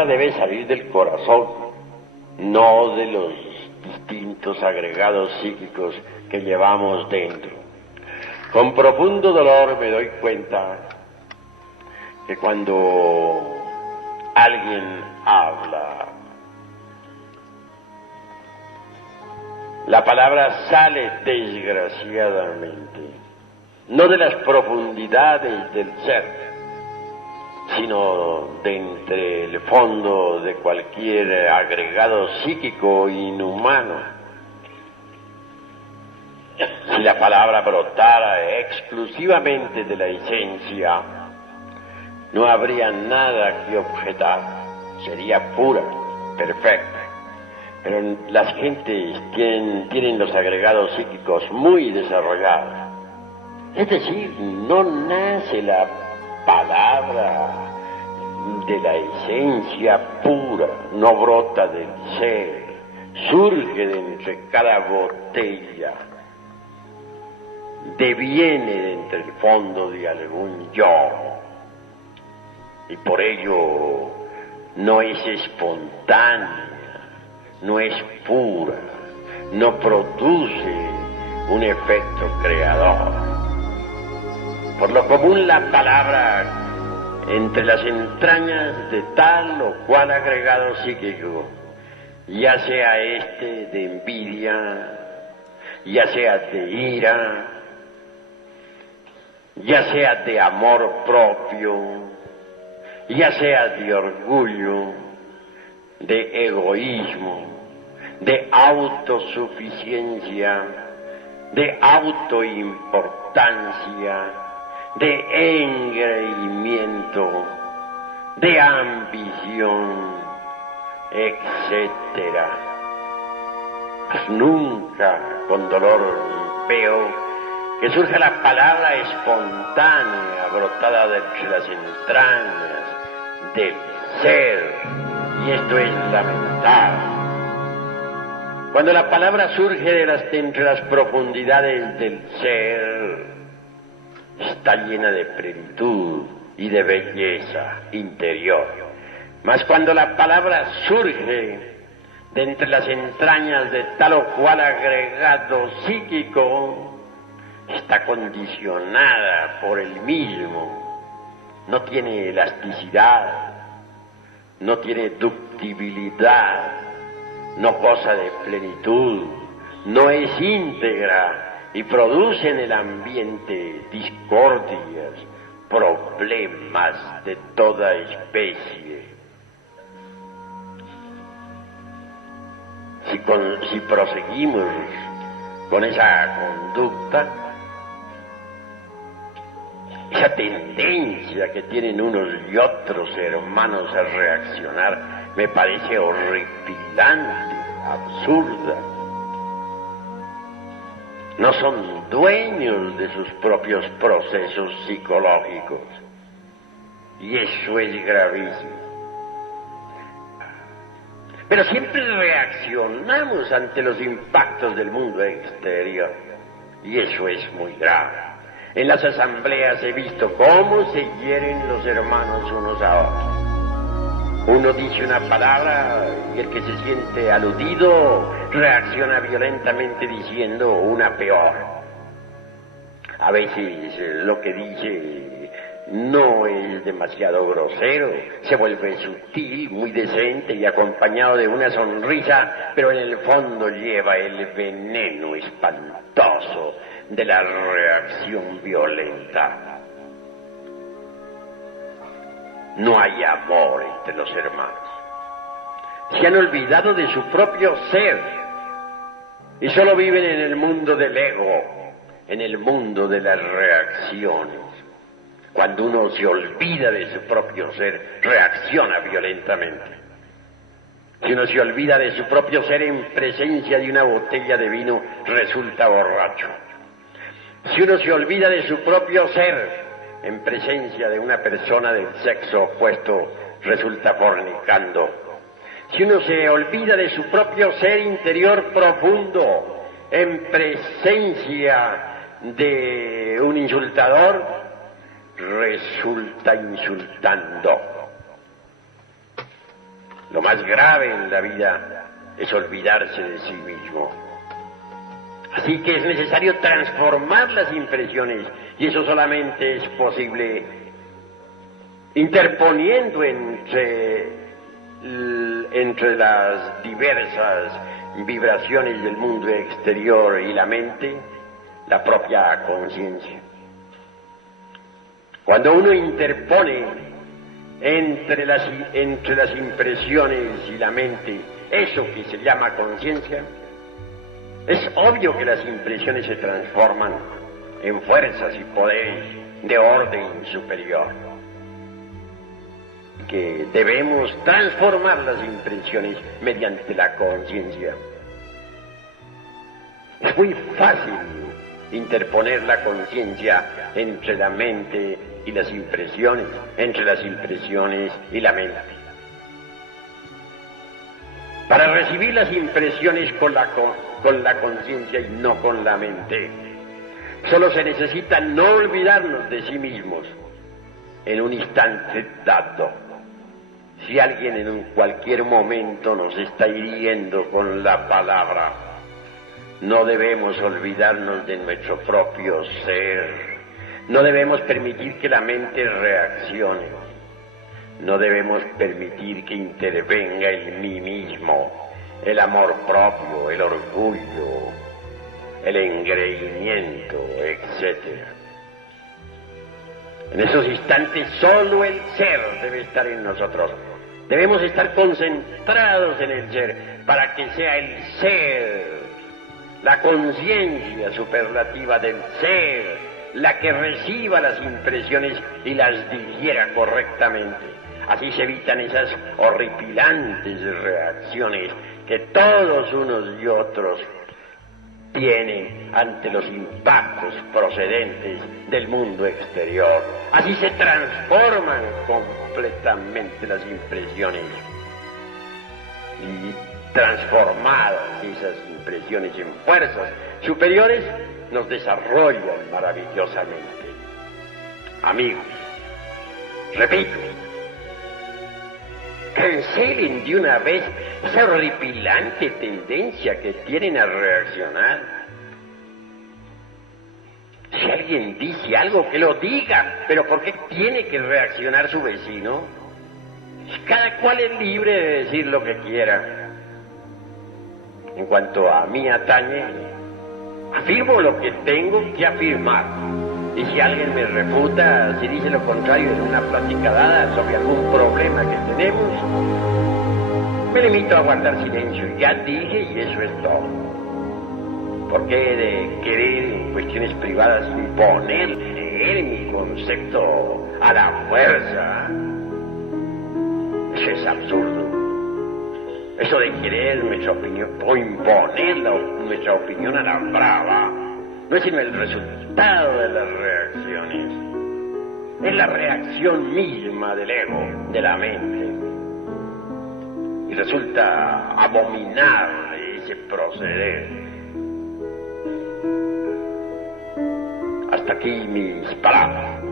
palabra debe salir del corazón, no de los distintos agregados psíquicos que llevamos dentro. Con profundo dolor me doy cuenta que cuando alguien habla, la palabra sale desgraciadamente, no de las profundidades del ser, sino de entre el fondo de cualquier agregado psíquico inhumano. Si la palabra brotara exclusivamente de la esencia, no habría nada que objetar, sería pura, perfecta. Pero las gentes tienen los agregados psíquicos muy desarrollados. Es decir, no nace la palabra de la esencia pura, no brota del ser, surge de entre cada botella, deviene de entre el fondo de algún yo, y por ello no es espontánea, no es pura, no produce un efecto creador. Por lo común la palabra entre las entrañas de tal o cual agregado psíquico, ya sea de envidia, ya sea de ira, ya sea de amor propio, ya sea de orgullo, de egoísmo, de autosuficiencia, de autoimportancia, de engreimiento, de ambición, etcétera. Mas nunca con dolor veo que surja la palabra espontánea, brotada de entre las entrañas del ser, y esto es lamentable. Cuando la palabra surge de entre las profundidades del ser, está llena de plenitud y de belleza interior. Mas cuando la palabra surge de entre las entrañas de tal o cual agregado psíquico, está condicionada por el mismo, no tiene elasticidad, no tiene ductibilidad, no goza de plenitud, no es íntegra y produce en el ambiente discordias, problemas de toda especie. Si proseguimos con esa conducta, esa tendencia que tienen unos y otros hermanos a reaccionar me parece horripilante, absurda. No son dueños de sus propios procesos psicológicos, y eso es gravísimo. Pero siempre reaccionamos ante los impactos del mundo exterior, y eso es muy grave. En las asambleas he visto cómo se hieren los hermanos unos a otros. Uno dice una palabra y el que se siente aludido reacciona violentamente diciendo una peor. A veces lo que dice no es demasiado grosero, se vuelve sutil, muy decente y acompañado de una sonrisa, pero en el fondo lleva el veneno espantoso de la reacción violenta. No hay amor entre los hermanos. Se han olvidado de su propio ser y solo viven en el mundo del ego, en el mundo de las reacciones. Cuando uno se olvida de su propio ser, reacciona violentamente. Si uno se olvida de su propio ser en presencia de una botella de vino, resulta borracho. Si uno se olvida de su propio ser en presencia de una persona del sexo opuesto, resulta fornicando. Si uno se olvida de su propio ser interior profundo en presencia de un insultador, resulta insultando. Lo más grave en la vida es olvidarse de sí mismo. Así que es necesario transformar las impresiones, y eso solamente es posible interponiendo entre las diversas vibraciones del mundo exterior y la mente, la propia conciencia. Cuando uno interpone entre las impresiones y la mente eso que se llama conciencia, es obvio que las impresiones se transforman en fuerzas y poderes de orden superior, que debemos transformar las impresiones mediante la conciencia. Es muy fácil interponer la conciencia entre la mente y las impresiones, entre las impresiones y la mente. Para recibir las impresiones con la conciencia y no con la mente, solo se necesita no olvidarnos de sí mismos en un instante dado. Si alguien en cualquier momento nos está hiriendo con la palabra, no debemos olvidarnos de nuestro propio ser. No debemos permitir que la mente reaccione. No debemos permitir que intervenga el mí mismo, el amor propio, el orgullo, el engreimiento, etc. En esos instantes solo el ser debe estar en nosotros. Debemos estar concentrados en el ser para que sea el ser, la conciencia superlativa del ser, la que reciba las impresiones y las digiera correctamente. Así se evitan esas horripilantes reacciones que todos unos y otros tienen ante los impactos procedentes del mundo exterior. Así se transforman completamente las impresiones, y transformadas esas impresiones en fuerzas superiores nos desarrollan maravillosamente. Amigos, repito, cancelen de una vez esa horripilante tendencia que tienen a reaccionar. Si alguien dice algo, que lo diga, pero ¿por qué tiene que reaccionar su vecino? Cada cual es libre de decir lo que quiera. En cuanto a mí atañe, afirmo lo que tengo que afirmar. Y si alguien me refuta, si dice lo contrario en una plática dada sobre algún problema que tenemos, me limito a guardar silencio. Ya dije y eso es todo. ¿Por qué de querer en cuestiones privadas imponer mi concepto a la fuerza? Eso es absurdo. Eso de querer nuestra opinión o imponer nuestra opinión a la brava no es sino el resultado de las reacciones. Es la reacción misma del ego, de la mente. Y resulta abominable ese proceder. Hasta aquí mis palabras.